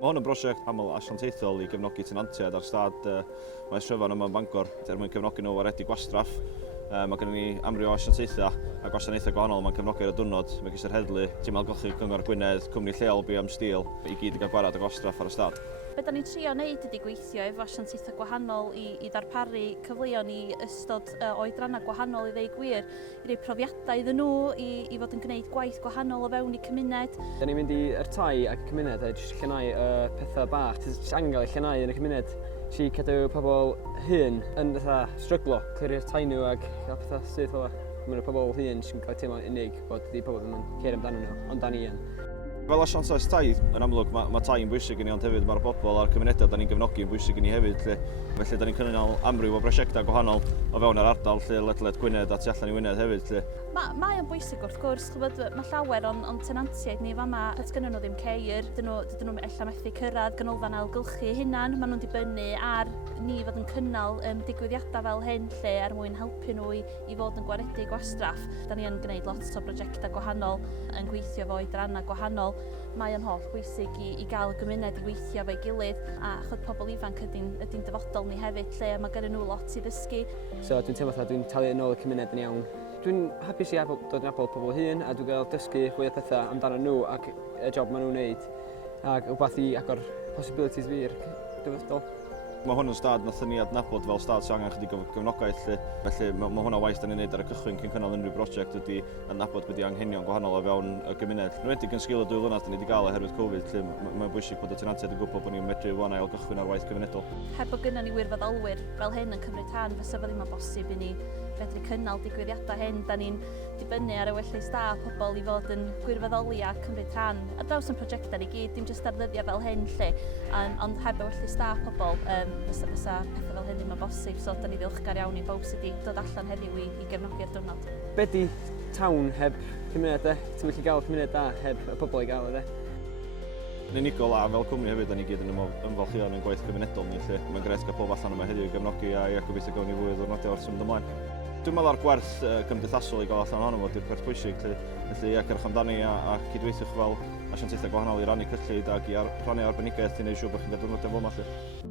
Mae hwn yn brosiect aml asiantaethol I gefnogi tenantiaid ar stad Mae'r Tryfan yma yn Bangor mwyn cefnogi nhw wedi'i gwastraff. Mae gennym ni amryw o asiantaethau a gwasanaethau gwahanol mae'n cefnogi ar y diwrnod. Mae ges i'r heddlu, tîm Amgylcheddol Cyngor Gwynedd, cwmni lleol BM Steel I gyd I gael gwarad o gwastraff ar y stad. Be da ni'n trio wneud ydy gweithio efo asiantaethau gwahanol I ddarparu cyfleon I ystod oedrannau gwahanol I ddeu gwir, I roi profiadau iddyn nhw I fod yn gwneud gwaith gwahanol o fewn I cymuned. Da ni'n mynd i'r tai ac y cymuned a jyst llenau pethau bach. Jyst angen cael eu llenau yn y cymuned. Si cadw pobl hyn yn stryglo, clirio'r tai nhw ac cael pethau sydd fel yna. Mae'n pobl hyn sy'n cael teimlo unig bod wedi pobl ddim yn ceir amdano nhw, ond da ni yn. Fel Asiantaeth Tai, yn amlwg mae tai yn bwysig I ni, ond hefyd mae'r bobl a'r cymunedau da ni'n gefnogi yn bwysig I ni hefyd. Felly da ni'n cynnal amryw o brosiectau gwahanol o fewn yr ardal, Lywodraeth Gwynedd a tu allan I Wynedd hefyd. Mae o'n bwysig wrth gwrs, mae llawer o'n tenantiaid ni fama, peth gynnyn nhw ddim ceir, dyn nhw ella methu cyrraedd ganolfan ailgylchu hunan, maen nhw'n dibynnu ar ni fod yn cynnal digwyddiadau fel hyn lle mwyn helpu nhw I fod yn gwaredu gwastraff. Da ni yn gwneud lot o brosiectau gwahanol, yn gweithio fo oedrannau gwahanol. Mae o'n holl bwysig I gael y gymuned I weithio fo'i gilydd a chod pobl ifanc ydy'n dyfodol ni hefyd lle mae gyda nhw lot I ddysgu. So dwi'n teimlo dwi'n talu yn ôl y cymuned yn iawn. Dwi'n hapus I dod yn abod pobl hyn a dwi'n cael dysgu fwy o pethau amdano nhw ac y job maen nhw'n wneud ac wbeth I agor possibilities fi i'r dyfodol. Mae hwn yn stad nath ni adnabod fel stad sy'n angen chydig o gefnogaeth. Felly mae hwnna waith da ni'n neud ar y cychwyn cyn cynnal unrhyw brosiect ydy adnabod beth I anghenion gwahanol o fewn y gymuned. Yn wedig yn sgil o 2 flynedd da ni wedi cael oherwydd Covid, mae'n bwysig bod y tenantiaid yn gwybod bod ni'n medru wan ail gychwyn ar waith gymunedol. Heb o gynnon ni wirfoddolwyr fel hyn yn cymryd rhan, fysa fo ddim yn bosib I ni fedru cynnal digwyddiadau hyn. Da ni'n dibynnu ar y wellis da pobl I fod yn gwirfoddoli a cymryd rhan. Ar draws yn prosiectau ni gyd, dim jyst ar ddyddiau fel hyn lle, ond heb y wellis da pobl, fysa pethau fel hyn ddim yn bosib. So da ni ddiolchgar iawn I bawb sydd wedi dod allan heddiw I gefnogi'r diwrnod. Be di tawn heb cymuned de? Ti'n gallu gael cymuned da heb y pobl I gael de? Yn unigol a fel cwmni hefyd, da ni gyd yn ymfalchio yn gwaith cymunedol ni. Mae'n grêt gael pob allan yma heddiw I gefnogi a gobeithio gawn ni fwy o ddwrnodau wrth symud ymlaen. Dwi'n meddwl ar gwerth cymdeithasol I gael allan ohono fo, di'r peth pwysig. Felly cerwch amdani a cydweithiwch fel asiantaethau gwahanol I rannu cyllid ac I rhannu arbenigaeth I wneud siŵr bod chi'n cael diwrnodau fel yma.